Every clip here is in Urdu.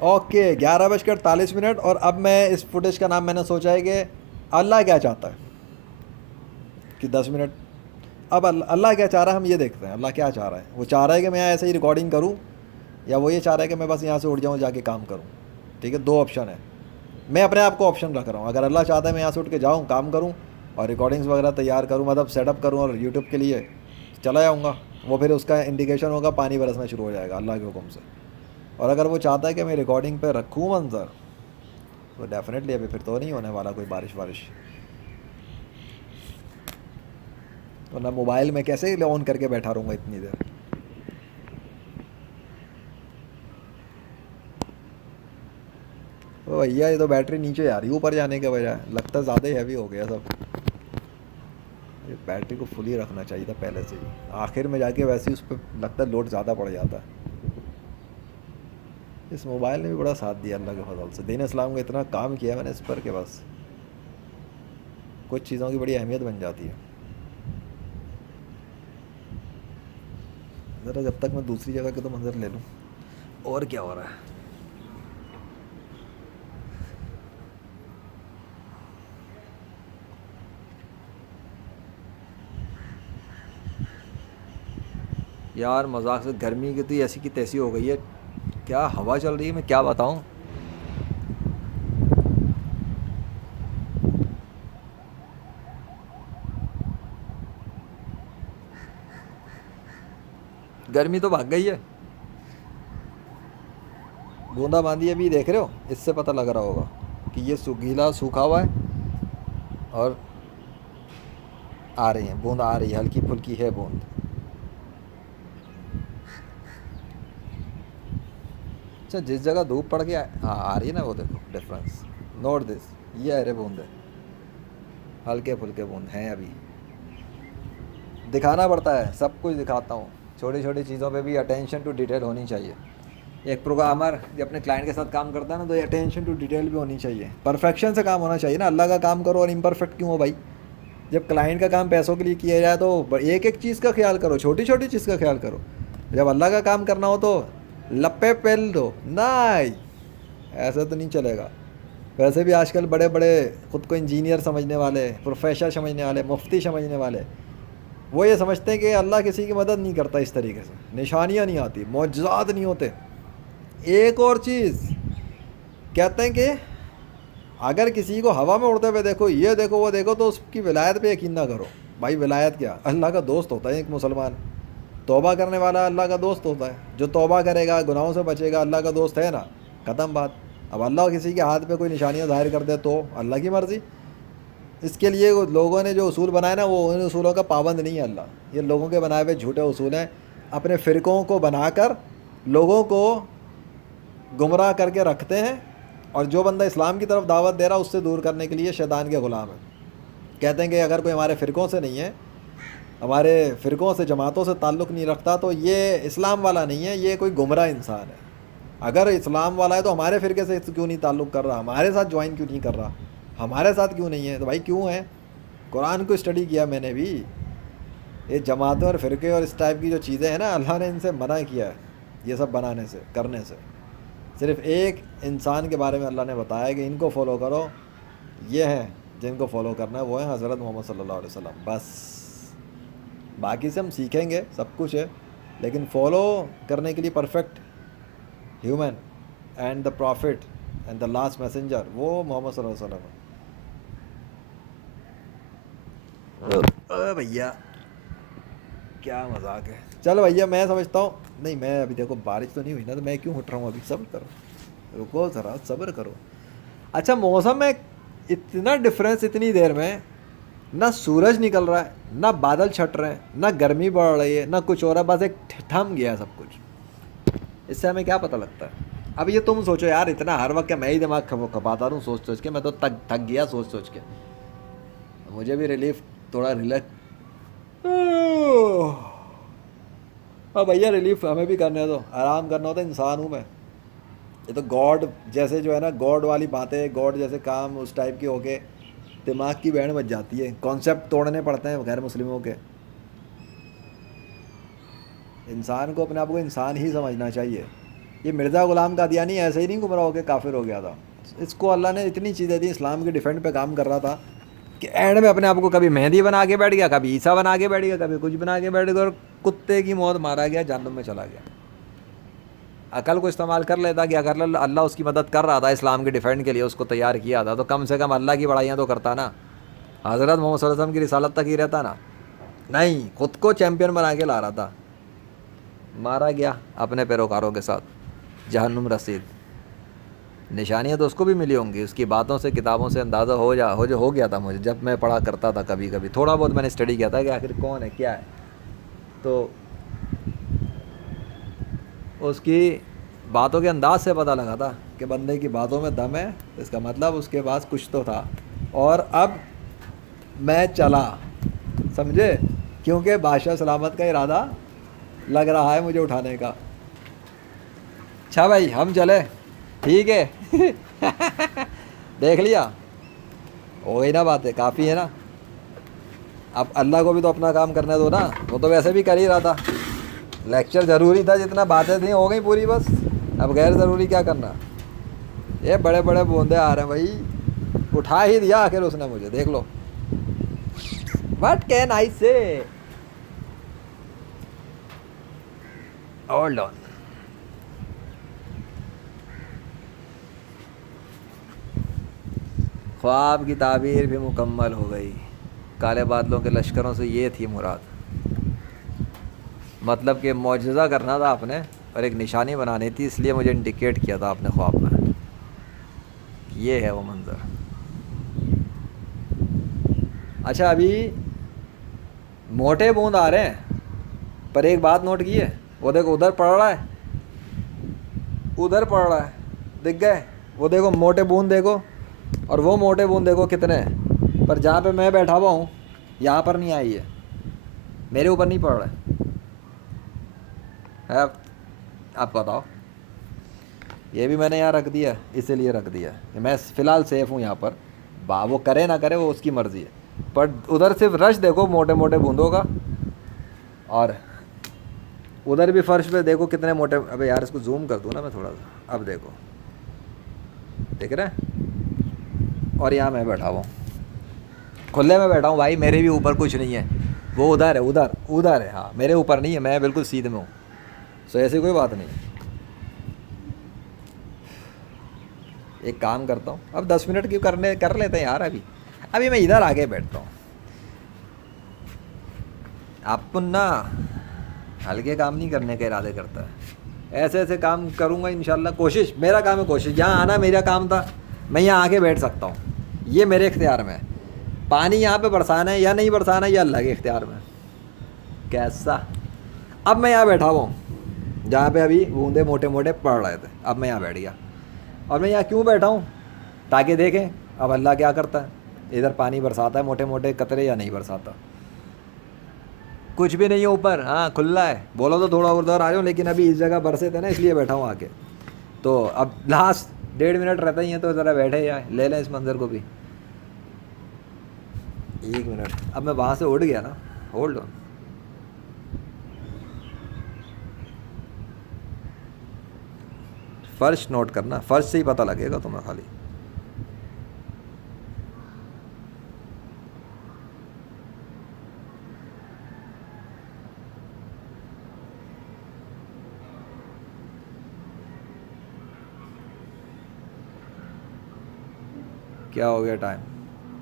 اوکے 11:48، اور اب میں اس فوٹیج کا نام میں نے سوچا ہے کہ اللہ کیا چاہتا ہے کہ 10 منٹ. اب اللہ کیا چاہ رہا ہے ہم یہ دیکھتے ہیں. اللہ کیا چاہ رہا ہے؟ وہ چاہ رہا ہے کہ میں ایسے ہی ریکارڈنگ کروں، یا وہ یہ چاہ رہا ہے کہ میں بس یہاں سے اٹھ جاؤں جا کے کام کروں. ٹھیک ہے، دو آپشن ہے. میں اپنے آپ کو آپشن رکھ رہا ہوں. اگر اللہ چاہتا ہے میں یہاں سے اٹھ کے جاؤں، کام کروں اور ریکارڈنگز وغیرہ تیار کروں، مطلب سیٹ اپ کروں اور یوٹیوب کے لیے چلا جاؤں گا. وہ پھر اس کا انڈیکیشن ہوگا، پانی برسنا شروع ہو جائے گا اللہ کے حکم سے. اور اگر وہ چاہتا ہے کہ میں ریکارڈنگ پہ رکھوں منظر، تو ڈیفینیٹلی ابھی پھر تو نہیں ہونے والا کوئی بارش وارش. ورنہ موبائل میں کیسے آن کر کے بیٹھا رہوں گا اتنی دیر. او بھیا یہ تو بیٹری نیچے آ رہی ہے اوپر جانے کے بجائے، لگتا ہے زیادہ ہی ہیوی ہو گیا سب. یہ بیٹری کو فلی رکھنا چاہیے تھا پہلے سے ہی، آخر میں جا کے ویسے ہی اس پہ لگتا ہے لوڈ زیادہ پڑ جاتا ہے. اس موبائل نے بھی بڑا ساتھ دیا اللہ کے فضل سے. دین اسلام کا اتنا کام کیا ہے میں نے اس پر کہ بس کچھ چیزوں کی بڑی اہمیت بن جاتی ہے. ذرا جب تک میں دوسری جگہ کے تو منظر لے لوں اور کیا ہو رہا ہے. یار مذاق سے گرمی کی تو ایسی کی تیسی ہو گئی ہے. کیا ہوا چل رہی ہے، میں کیا بتاؤں. گرمی تو بھاگ گئی ہے. بوندا باندی ابھی دیکھ رہے ہو، اس سے پتہ لگ رہا ہوگا کہ یہ گیلا سوکھا ہوا ہے اور آ رہی ہیں بوند، آ رہی ہے ہلکی پھلکی ہے بوند. اچھا جس جگہ دھوپ پڑ گیا ہاں آ رہی ہے نا، وہ دیکھو ڈفرینس. نوٹ دس، یہ ارے بوند ہے، ہلکے پھلکے بوند ہیں. ابھی دکھانا پڑتا ہے، سب کچھ دکھاتا ہوں. چھوٹی چھوٹی چیزوں پہ بھی اٹینشن ٹو ڈیٹیل ہونی چاہیے. ایک پروگرامر جب اپنے کلائنٹ کے ساتھ کام کرتا ہے نا، تو اٹینشن ٹو ڈیٹیل بھی ہونی چاہیے. پرفیکشن سے کام ہونا چاہیے نا. اللہ کا کام کرو اور امپرفیکٹ کیوں ہو بھائی. جب کلائنٹ کا کام پیسوں کے لیے کیا جائے تو ایک ایک چیز کا خیال کرو، چھوٹی چھوٹی چیز کا خیال کرو. جب اللہ کا کام کرنا ہو تو لپے پھیل دو. نہیں ایسا تو نہیں چلے گا. ویسے بھی آج کل بڑے بڑے خود کو انجینئر سمجھنے والے، پروفیسر سمجھنے والے، مفتی سمجھنے والے، وہ یہ سمجھتے ہیں کہ اللہ کسی کی مدد نہیں کرتا اس طریقے سے، نشانیاں نہیں آتی، معجزات نہیں ہوتے. ایک اور چیز کہتے ہیں کہ اگر کسی کو ہوا میں اڑتے ہوئے دیکھو، یہ دیکھو وہ دیکھو، تو اس کی ولایت پہ یقین نہ کرو. بھائی ولایت کیا، اللہ کا دوست ہوتا ہے ایک مسلمان. توبہ کرنے والا اللہ کا دوست ہوتا ہے. جو توبہ کرے گا، گناہوں سے بچے گا، اللہ کا دوست ہے نا. ختم بات. اب اللہ کسی کے ہاتھ پہ کوئی نشانیاں ظاہر کر دے تو اللہ کی مرضی. اس کے لیے لوگوں نے جو اصول بنائے نا، وہ ان اصولوں کا پابند نہیں ہے اللہ. یہ لوگوں کے بنائے ہوئے جھوٹے اصول ہیں. اپنے فرقوں کو بنا کر لوگوں کو گمراہ کر کے رکھتے ہیں، اور جو بندہ اسلام کی طرف دعوت دے رہا اس سے دور کرنے کے لیے شیطان کے غلام ہیں. کہتے ہیں کہ اگر کوئی ہمارے فرقوں سے نہیں ہے، ہمارے فرقوں سے جماعتوں سے تعلق نہیں رکھتا، تو یہ اسلام والا نہیں ہے، یہ کوئی گمراہ انسان ہے. اگر اسلام والا ہے تو ہمارے فرقے سے کیوں نہیں تعلق کر رہا، ہمارے ساتھ جوائن کیوں نہیں کر رہا، ہمارے ساتھ کیوں نہیں ہے. تو بھائی کیوں ہے، قرآن کو اسٹڈی کیا میں نے بھی. یہ جماعتیں اور فرقے اور اس ٹائپ کی جو چیزیں ہیں نا، اللہ نے ان سے منع کیا ہے یہ سب بنانے سے، کرنے سے. صرف ایک انسان کے بارے میں اللہ نے بتایا کہ ان کو فالو کرو. یہ ہیں جن کو فالو کرنا ہے، وہ ہیں حضرت محمد صلی اللہ علیہ وسلم. بس باقی سے ہم سیکھیں گے، سب کچھ ہے، لیکن فالو کرنے کے لیے perfect human and the prophet and the last messenger وہ محمد صلی اللہ علیہ وسلم. بھیا کیا مذاق ہے. چلو بھیا میں سمجھتا ہوں، نہیں میں ابھی دیکھو بارش تو نہیں ہوئی نا، تو میں کیوں اٹھ رہا ہوں ابھی. صبر کرو، رکو ذرا صبر کرو. اچھا موسم میں اتنا ڈفرینس اتنی دیر میں، نہ سورج نکل رہا ہے، نہ بادل چھٹ رہے ہیں، نہ گرمی بڑھ رہی ہے، نہ کچھ ہو رہا ہے، بس ایک تھم گیا سب کچھ. اس سے ہمیں کیا پتہ لگتا ہے. اب یہ تم سوچو یار، اتنا ہر وقت میں ہی دماغ کھپاتا رہوں سوچ سوچ کے، میں تو تھک گیا سوچ سوچ کے. مجھے بھی ریلیف، تھوڑا ریلیکس. ہاں بھیا ریلیف ہمیں بھی کرنے دو، آرام کرنا ہوتا ہے، انسان ہوں میں. یہ تو گاڈ جیسے جو ہے نا، گاڈ والی باتیں، گاڈ جیسے کام اس ٹائپ کے ہو کے دماغ کی بینڈ بج جاتی ہے. کانسیپٹ توڑنے پڑتے ہیں غیر مسلموں کے. انسان کو اپنے آپ کو انسان ہی سمجھنا چاہیے. یہ مرزا غلام قادیانی ایسے ہی نہیں گمراہ ہو کے کافر ہو گیا تھا. اس کو اللہ نے اتنی چیزیں دی, اسلام کے ڈیفینڈ پہ کام کر رہا تھا کہ اینڈ میں اپنے آپ کو کبھی مہدی بنا کے بیٹھ گیا, کبھی عیسیٰ بنا کے بیٹھ گیا, کبھی کچھ بنا کے بیٹھ گیا, اور کتے کی موت مارا گیا, جہنم میں چلا گیا. عقل کو استعمال کر لیتا کہ اگر اللہ اس کی مدد کر رہا تھا اسلام کے ڈیفینڈ کے لیے, اس کو تیار کیا تھا, تو کم سے کم اللہ کی بڑائیاں تو کرتا نا, حضرت محمد صلی اللہ علیہ وسلم کی رسالت تک ہی رہتا نا. نہیں, خود کو چیمپئن بنا کے لا رہا تھا, مارا گیا اپنے پیروکاروں کے ساتھ, جہنم رسید. نشانیاں تو اس کو بھی ملی ہوں گی, اس کی باتوں سے کتابوں سے اندازہ ہو گیا تھا مجھے, جب میں پڑھا کرتا تھا کبھی کبھی, تھوڑا بہت میں نے اسٹڈی کیا تھا کہ آخر کون ہے کیا ہے. تو اس کی باتوں کے انداز سے پتہ لگا تھا کہ بندے کی باتوں میں دم ہے, اس کا مطلب اس کے پاس کچھ تو تھا. اور اب میں چلا, سمجھے, کیونکہ بادشاہ سلامت کا ارادہ لگ رہا ہے مجھے اٹھانے کا. اچھا بھائی ہم چلے, ٹھیک ہے. دیکھ لیا, ہو گئی نا باتیں, کافی ہے نا. اب اللہ کو بھی تو اپنا کام کرنے دو نا, وہ تو ویسے بھی کر ہی رہا تھا. لیکچر ضروری تھا, جتنا باتیں تھیں ہو گئی پوری بس, اب غیر ضروری کیا کرنا. یہ بڑے بڑے بوندے آ رہے ہیں بھائی, اٹھا ہی دیا آخر اس نے مجھے, دیکھ لو. واٹ کین آئی سے. Hold on. خواب کی تعبیر بھی مکمل ہو گئی. کالے بادلوں کے لشکروں سے یہ تھی مراد, مطلب کہ معجزہ کرنا تھا آپ نے اور ایک نشانی بنانی تھی, اس لیے مجھے انڈیکیٹ کیا تھا آپ نے خواب میں. یہ ہے وہ منظر. اچھا ابھی موٹے بوند آ رہے ہیں, پر ایک بات نوٹ کی ہے, وہ دیکھو ادھر پڑ رہا ہے, ادھر پڑ رہا ہے, دکھ گئے, وہ دیکھو موٹے بوند دیکھو, اور وہ موٹے بوند دیکھو کتنے ہیں. پر جہاں پہ میں بیٹھا ہوا ہوں یہاں پر نہیں آئی ہے, میرے اوپر نہیں پڑ رہا ہے. آپ بتاؤ. یہ بھی میں نے یہاں رکھ دیا, اسی لیے رکھ دیا کہ میں فی الحال سیف ہوں یہاں پر. وہ کرے نہ کرے وہ اس کی مرضی ہے, پر ادھر صرف رش دیکھو موٹے موٹے بوندوں کا, اور ادھر بھی فرش پہ دیکھو کتنے موٹے. ابے یار اس کو زوم کر دوں نا میں تھوڑا سا, اب دیکھو, دیکھ رہے ہیں. اور یہاں میں بیٹھا ہوا ہوں, کھلے میں بیٹھا ہوں بھائی, میرے بھی اوپر کچھ نہیں ہے, وہ ادھر ہے, ادھر ہے. ہاں میرے اوپر نہیں ہے, میں بالکل سیدھے میں ہوں. سو ایسی کوئی بات نہیں. ایک کام کرتا ہوں, اب 10 منٹ کی کر لیتے ہیں یار. ابھی میں ادھر آگے بیٹھتا ہوں. آپ نا ہلکے کام نہیں کرنے کے ارادے کرتا ہے, ایسے ایسے کام کروں گا انشاءاللہ. کوشش, میرا کام ہے کوشش. یہاں آنا میرا کام تھا, میں یہاں آ کے بیٹھ سکتا ہوں, یہ میرے اختیار میں ہے. پانی یہاں پہ برسانا ہے یا نہیں برسانا ہے یہ اللہ کے اختیار میں. کیسا. اب میں یہاں بیٹھا ہوا ہوں جہاں پہ ابھی بوندے موٹے موٹے پڑ رہے تھے, اب میں یہاں بیٹھ گیا. اور میں یہاں کیوں بیٹھا ہوں, تاکہ دیکھیں اب اللہ کیا کرتا ہے. ادھر پانی برساتا ہے موٹے موٹے قطرے یا نہیں برساتا. کچھ بھی نہیں ہے اوپر, ہاں کھلا ہے. بولو تو تھوڑا ادھر آ جاؤ, لیکن ابھی اس جگہ برسے تھے نا, اس لیے بیٹھا ہوں آ کے. تو اب لاسٹ 1.5 منٹ رہتا ہی ہیں, تو ذرا بیٹھے یا لے لیں اس منظر کو بھی. 1 منٹ. اب میں وہاں سے اٹھ گیا نا, ہولڈ آن. فرش نوٹ کرنا, فرش سے ہی پتہ لگے گا تمہیں خالی. کیا ہو گیا ٹائم.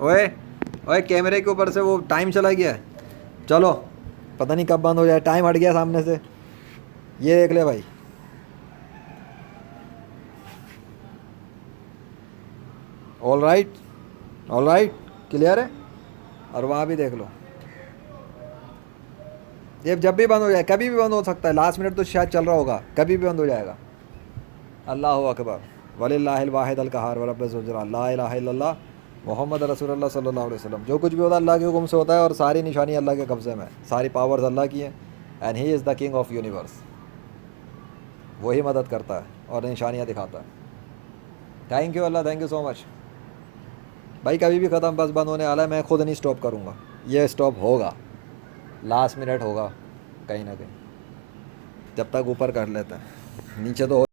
اوئے کیمرے کے اوپر سے وہ ٹائم چلا گیا ہے. چلو پتہ نہیں کب بند ہو جائے, ٹائم ہٹ گیا سامنے سے. یہ دیکھ لے بھائی, آل رائٹ کلیئر ہے. اور وہاں بھی دیکھ لو, یہ جب بھی بند ہو جائے, کبھی بھی بند ہو سکتا ہے. لاسٹ منٹ تو شاید چل رہا ہوگا, کبھی بھی بند ہو جائے گا. اللہ اکبر, وللہ الواحد القہار ورب العزت, لا الہ الا اللہ محمد رسول اللہ صلی اللہ علیہ وسلم. جو کچھ بھی ہوتا ہے اللہ کے حکم سے ہوتا ہے, اور ساری نشانی اللہ کے قبضے میں, ساری پاورز اللہ کی ہیں. And he is the king of universe. وہی مدد کرتا ہے اور نشانیاں دکھاتا ہے. Thank you Allah, thank you so much بھائی. کبھی بھی ختم, بس بند ہونے والا ہے. میں خود نہیں اسٹاپ کروں گا, یہ اسٹاپ ہوگا, لاسٹ منٹ ہوگا کہیں نہ کہیں. جب تک اوپر کر لیتے ہیں, نیچے تو